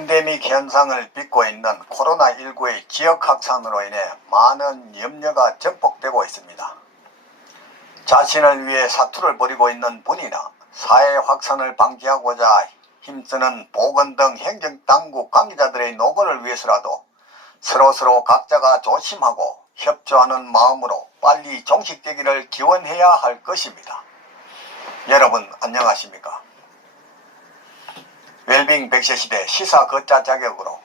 팬데믹 현상을 빚고 있는 코로나19의 지역 확산으로 인해 많은 염려가 증폭되고 있습니다. 자신을 위해 사투를 벌이고 있는 분이나 사회 확산을 방지하고자 힘쓰는 보건 등 행정당국 관계자들의 노고를 위해서라도 서로 각자가 조심하고 협조하는 마음으로 빨리 종식되기를 기원해야 할 것입니다. 여러분 안녕하십니까? 웰빙 100세 시대 시사 걷자 자격으로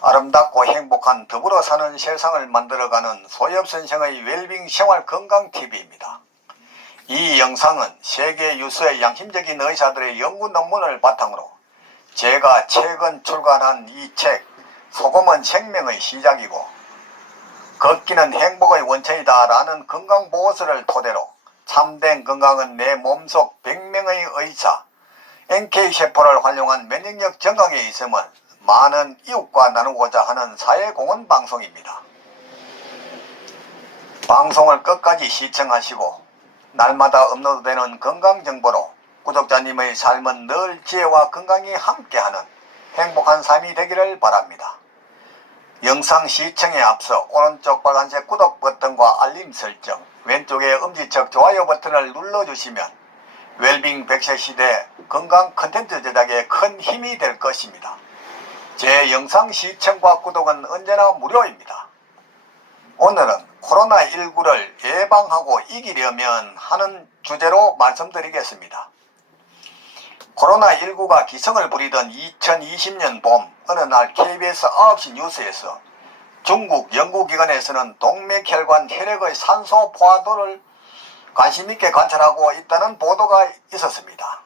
아름답고 행복한 더불어 사는 세상을 만들어가는 소엽선생의 웰빙 생활 건강 TV입니다. 이 영상은 세계 유수의 양심적인 의사들의 연구 논문을 바탕으로 제가 최근 출간한 이 책 소금은 생명의 시작이고 걷기는 행복의 원천이다 라는 건강보고서를 토대로 참된 건강은 내 몸속 100명의 의사 NK세포를 활용한 면역력 증강에 있음을 많은 이웃과 나누고자 하는 사회공헌 방송입니다. 방송을 끝까지 시청하시고 날마다 업로드되는 건강정보로 구독자님의 삶은 늘 지혜와 건강이 함께하는 행복한 삶이 되기를 바랍니다. 영상 시청에 앞서 오른쪽 빨간색 구독 버튼과 알림 설정, 왼쪽의 엄지척 좋아요 버튼을 눌러주시면 웰빙 100세 시대 건강 컨텐츠 제작에 큰 힘이 될 것입니다. 제 영상 시청과 구독은 언제나 무료입니다. 오늘은 코로나19를 예방하고 이기려면 하는 주제로 말씀드리겠습니다. 코로나19가 기승을 부리던 2020년 봄 어느 날 KBS 9시 뉴스에서 중국 연구기관에서는 동맥혈관 혈액의 산소 포화도를 관심있게 관찰하고 있다는 보도가 있었습니다.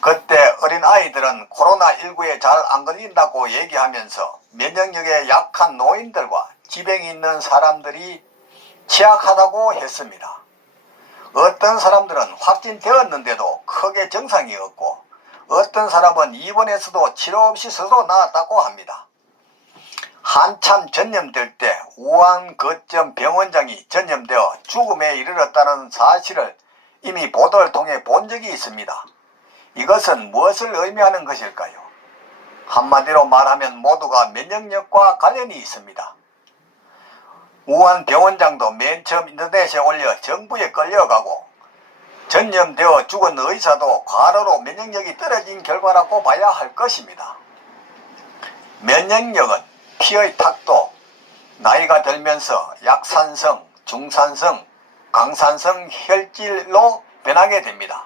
그때 어린 아이들은 코로나19에 잘 안 걸린다고 얘기하면서 면역력에 약한 노인들과 지병이 있는 사람들이 취약하다고 했습니다. 어떤 사람들은 확진되었는데도 크게 증상이 없고 어떤 사람은 입원해서도 치료 없이 스스로 나았다고 합니다. 한참 전염될 때 우한 거점 병원장이 전염되어 죽음에 이르렀다는 사실을 이미 보도를 통해 본 적이 있습니다. 이것은 무엇을 의미하는 것일까요? 한마디로 말하면 모두가 면역력과 관련이 있습니다. 우한 병원장도 맨 처음 인터넷에 올려 정부에 끌려가고 전염되어 죽은 의사도 과로로 면역력이 떨어진 결과라고 봐야 할 것입니다. 면역력은 피의 탁도, 나이가 들면서 약산성, 중산성, 강산성 혈질로 변하게 됩니다.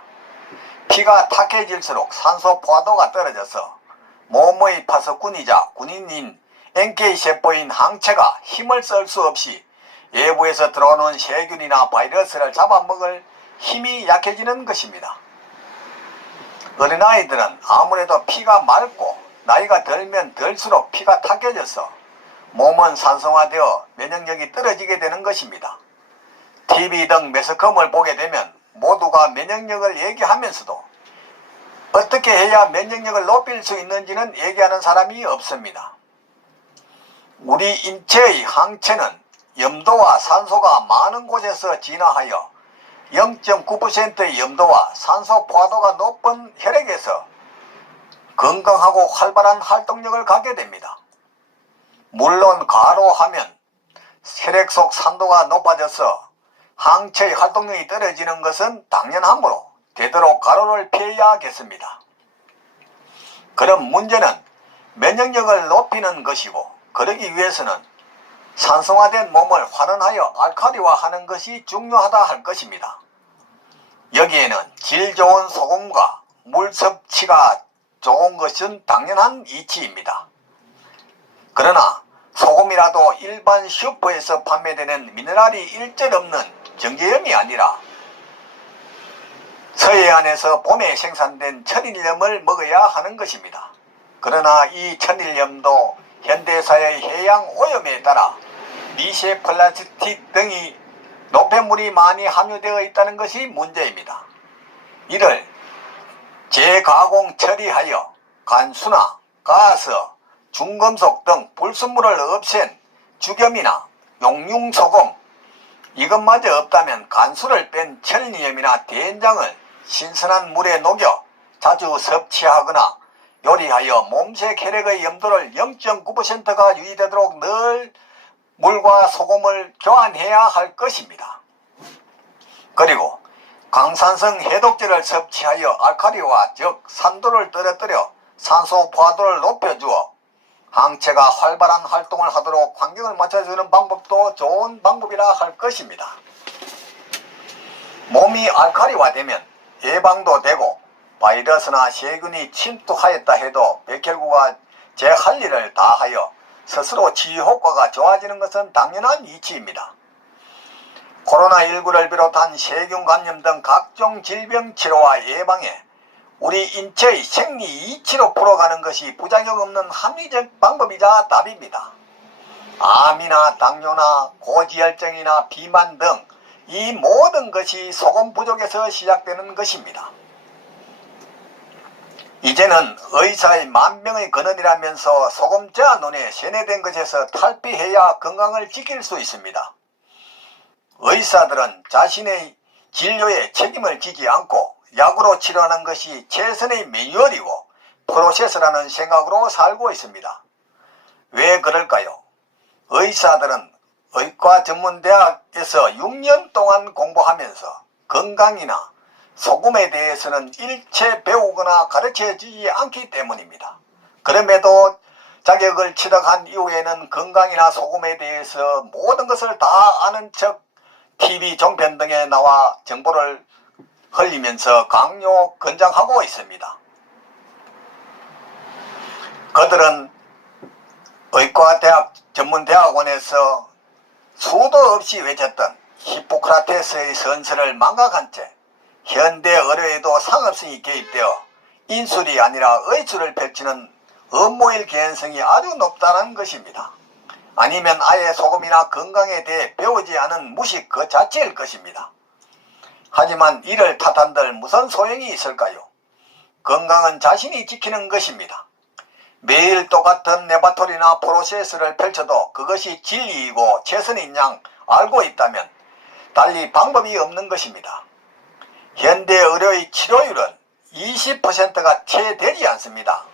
피가 탁해질수록 산소 포화도가 떨어져서 몸의 파수꾼이자 군인인 NK세포인 항체가 힘을 쓸 수 없이 외부에서 들어오는 세균이나 바이러스를 잡아먹을 힘이 약해지는 것입니다. 어린아이들은 아무래도 피가 맑고 나이가 들면 들수록 피가 탁해져서 몸은 산성화되어 면역력이 떨어지게 되는 것입니다. TV 등 매스컴을 보게 되면 모두가 면역력을 얘기하면서도 어떻게 해야 면역력을 높일 수 있는지는 얘기하는 사람이 없습니다. 우리 인체의 항체는 염도와 산소가 많은 곳에서 진화하여 0.9%의 염도와 산소 포화도가 높은 혈액에서 건강하고 활발한 활동력을 갖게 됩니다. 물론 과로하면 혈액 속 산도가 높아져서 항체의 활동력이 떨어지는 것은 당연하므로 되도록 과로를 피해야겠습니다. 그럼 문제는 면역력을 높이는 것이고 그러기 위해서는 산성화된 몸을 환원하여 알칼리화하는 것이 중요하다 할 것입니다. 여기에는 질 좋은 소금과 물 섭취가 좋은 것은 당연한 이치입니다. 그러나 소금이라도 일반 슈퍼에서 판매되는 미네랄이 일절 없는 정제염이 아니라 서해안에서 봄에 생산된 천일염을 먹어야 하는 것입니다. 그러나 이 천일염도 현대사의 해양 오염에 따라 미세 플라스틱 등이 노폐물이 많이 함유되어 있다는 것이 문제입니다. 이를 재가공 처리하여 간수나 가스, 중금속 등 불순물을 없앤 죽염이나 용융소금, 이것마저 없다면 간수를 뺀 천일염이나 된장을 신선한 물에 녹여 자주 섭취하거나 요리하여 몸색 혈액의 염도를 0.9%가 유지되도록 늘 물과 소금을 교환해야 할 것입니다. 그리고 강산성 해독제를 섭취하여 알칼리와 즉 산도를 떨어뜨려 산소 포화도를 높여주어 항체가 활발한 활동을 하도록 환경을 맞춰주는 방법도 좋은 방법이라 할 것입니다. 몸이 알칼리화되면 예방도 되고 바이러스나 세균이 침투하였다 해도 백혈구가 제 할 일을 다하여 스스로 치유 효과가 좋아지는 것은 당연한 이치입니다. 코로나19를 비롯한 세균 감염 등 각종 질병 치료와 예방에 우리 인체의 생리 이치로 풀어가는 것이 부작용 없는 합리적 방법이자 답입니다. 암이나 당뇨나 고지혈증이나 비만 등 이 모든 것이 소금 부족에서 시작되는 것입니다. 이제는 의사의 만병의 근원이라면서 소금 제한론에 세뇌된 것에서 탈피해야 건강을 지킬 수 있습니다. 의사들은 자신의 진료에 책임을 지지 않고 약으로 치료하는 것이 최선의 매뉴얼이고 프로세스라는 생각으로 살고 있습니다. 왜 그럴까요? 의사들은 의과 전문대학에서 6년 동안 공부하면서 건강이나 소금에 대해서는 일체 배우거나 가르쳐주지 않기 때문입니다. 그럼에도 자격을 취득한 이후에는 건강이나 소금에 대해서 모든 것을 다 아는 척 TV 종편 등에 나와 정보를 흘리면서 강요 권장하고 있습니다. 그들은 의과대학 전문대학원에서 수도 없이 외쳤던 히포크라테스의 선서를 망각한 채 현대 의료에도 상업성이 개입되어 인술이 아니라 의술을 펼치는 음모일 개연성이 아주 높다는 것입니다. 아니면 아예 소금이나 건강에 대해 배우지 않은 무식 그 자체일 것입니다. 하지만 이를 탓한들 무슨 소용이 있을까요? 건강은 자신이 지키는 것입니다. 매일 똑같은 레파토리나 프로세스를 펼쳐도 그것이 진리이고 최선인 양 알고 있다면 달리 방법이 없는 것입니다. 현대 의료의 치료율은 20%가 채 되지 않습니다.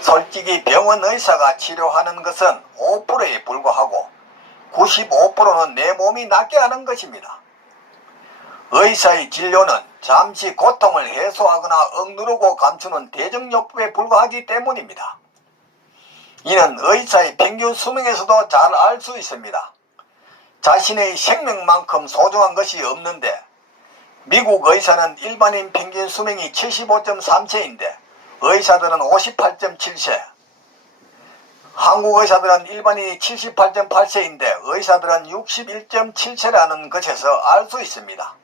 솔직히 병원 의사가 치료하는 것은 5%에 불과하고 95%는 내 몸이 낫게 하는 것입니다. 의사의 진료는 잠시 고통을 해소하거나 억누르고 감추는 대증요법에 불과하기 때문입니다. 이는 의사의 평균 수명에서도 잘 알 수 있습니다. 자신의 생명만큼 소중한 것이 없는데 미국 의사는 일반인 평균 수명이 75.3세인데 의사들은 58.7세, 한국 의사들은 일반인이 78.8세인데 의사들은 61.7세라는 것에서 알 수 있습니다.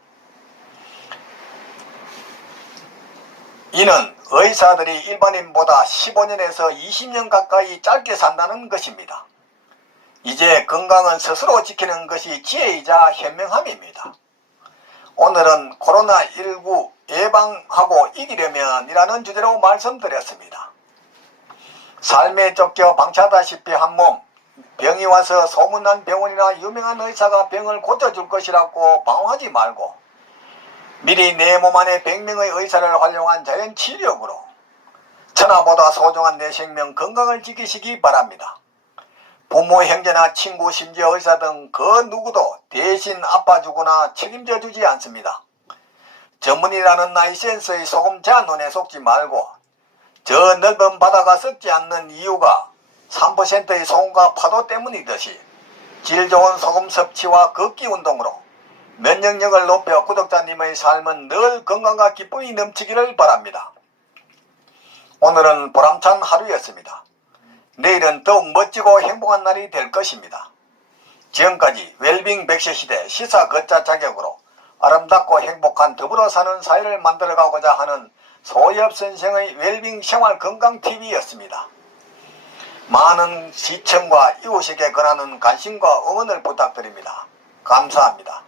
이는 의사들이 일반인보다 15년에서 20년 가까이 짧게 산다는 것입니다. 이제 건강은 스스로 지키는 것이 지혜이자 현명함입니다. 오늘은 코로나19 예방하고 이기려면 이라는 주제로 말씀드렸습니다. 삶에 쫓겨 방치하다시피 한 몸, 병이 와서 소문난 병원이나 유명한 의사가 병을 고쳐줄 것이라고 방황하지 말고 미리 내 몸 안에 100명의 의사를 활용한 자연치료력으로 천하보다 소중한 내 생명 건강을 지키시기 바랍니다. 부모, 형제나 친구, 심지어 의사 등 그 누구도 대신 아파주거나 책임져 주지 않습니다. 전문이라는 라이센스의 소금 제한론에 속지 말고 저 넓은 바다가 썩지 않는 이유가 3%의 소금과 파도 때문이듯이 질 좋은 소금 섭취와 걷기 운동으로 면역력을 높여 구독자님의 삶은 늘 건강과 기쁨이 넘치기를 바랍니다. 오늘은 보람찬 하루였습니다. 내일은 더욱 멋지고 행복한 날이 될 것입니다. 지금까지 웰빙 100세 시대 시사 걷자 자격으로 아름답고 행복한 더불어 사는 사회를 만들어가고자 하는 소엽 선생의 웰빙 생활 건강 TV였습니다. 많은 시청과 이웃에게 권하는 관심과 응원을 부탁드립니다. 감사합니다.